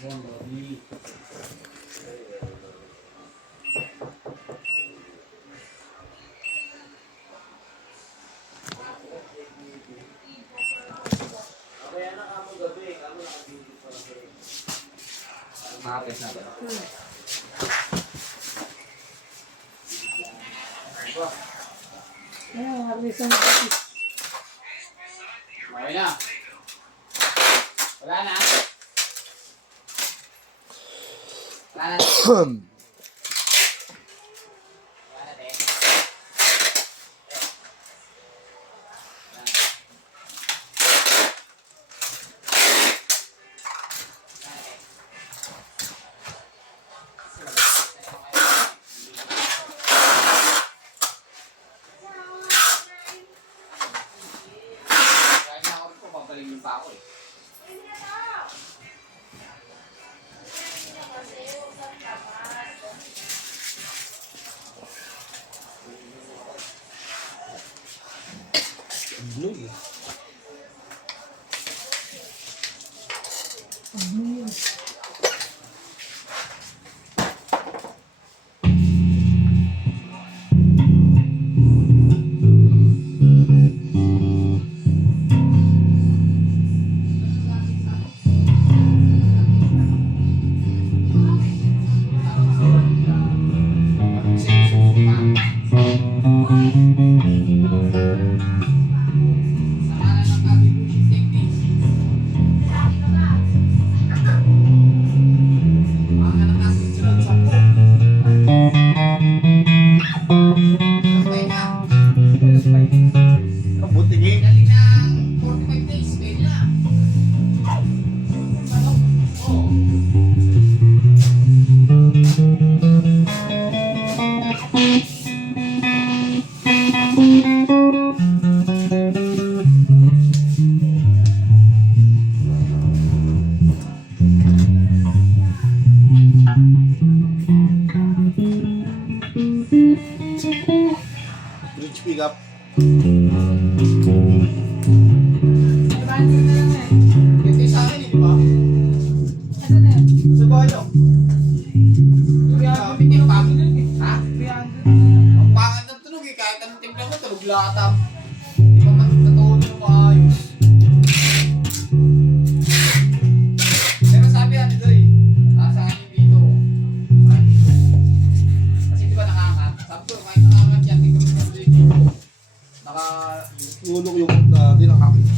Yan, Bobby. Kaya na kamo gabi, kamo nakabili pa lang. Makapes na ba? Ayan, harvest ang kapis. Okay na. Wala na. Wala na. Wala na, te. Kaya na ako po, papaligin pa ako eh. Blue eh. Ano yun? Ang butingin. Bridge pickup. Abandon na lang eh. Ito yung sa akin eh, di ba? Ano na yan? Sa bahay lang. Gamit yung pangin nun eh. Ha? 300. Ang pangat ng tunog eh. Kahit anong timpla mo, tunog latam. Di ba matutulog yung maayos? Pero sabi ano doon eh. Sa akin dito. Kasi di ba nakangat? Sabi ko, kahit nakangat yan, tingnan mo na dito. Naka-ulok yung dinakakit.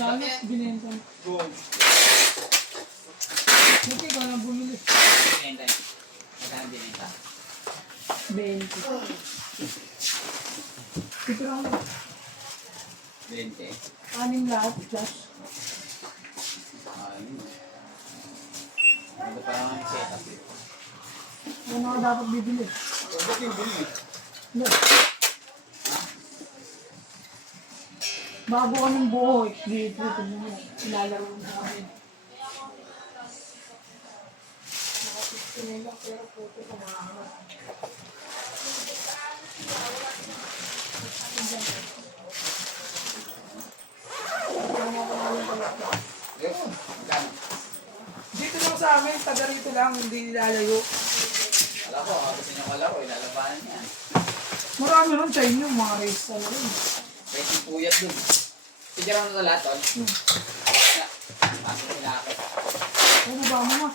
Lalo, binenta. Go. Buti ka lang bumili. Binenta niya. Magkano binenta? 20. Ito lang. 20. Anim lahat, plus. Ayun. Ito pa naman yung setup eh. Ano ka dapat bibili? Bakit yung bili? No. Bago ka ng buho, dito mo. Ilalaro mo kami. Naka-16 na lang, pero puto ka mga. Ayun. Magkano? Dito lang sa amin, taga rito lang, hindi nilalayo. Alam ko, gusto niyo kalaro, ilalabanan niyan. Marami ron sa inyo, mga race na rin. Kahit yung puyat dun. Siguraw na sa lahat, tol. Na, pasok sila ako. Ano ba mo ma?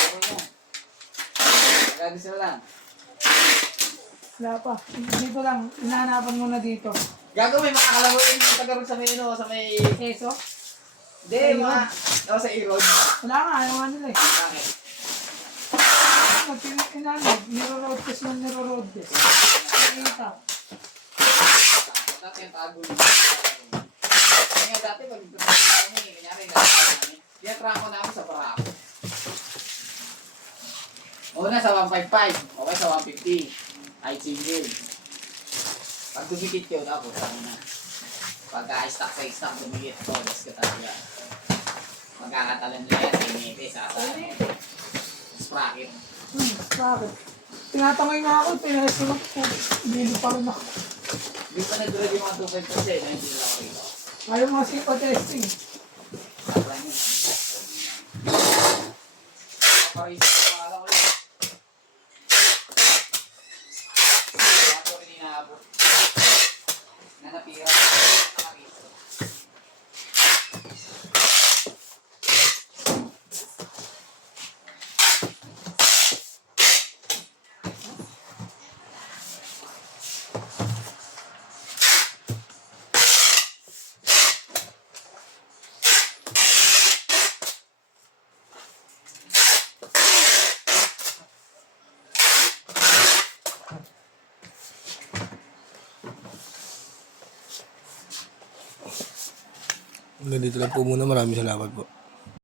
Ako mo. Nagagis na lang. Wala pa. Dito lang, inahanapan mo na dito. Gago, may mga kalaro yung taga ron sa may, ano, sa may... Keso? Hindi, mga... Ako sa A-Road. Wala nga, ayaw nga nila eh. Bakit? Niro-road test man niro-road test. Nakita. Dati yung tago nito. Kaya nga dati, pag kami, kanyari, namin. Tinatrako namin sa Barako. Una sa 155, okay sa 150. Ay, single. Pag dumikit yun, ako, sabi na. Pagka-stack sa stack, dumikit ko, das ka talaga. Magkakatalan nila yan, tinete, sasali. Tapos sprocket. Bakit? Tinatamay nga ako, pinahasimak ko. Hindi pa rin ako. Hindi pa nag-read yung mga 2.5 kasi, na hindi nila ako rito. Ayaw mga sipa testing. Sabay mo. Paparisip ko mga alam ko yun. Kaya ko rin inaabot. Na napira ko. Nakakito. Hanggang dito lang po muna. Maraming salamat po.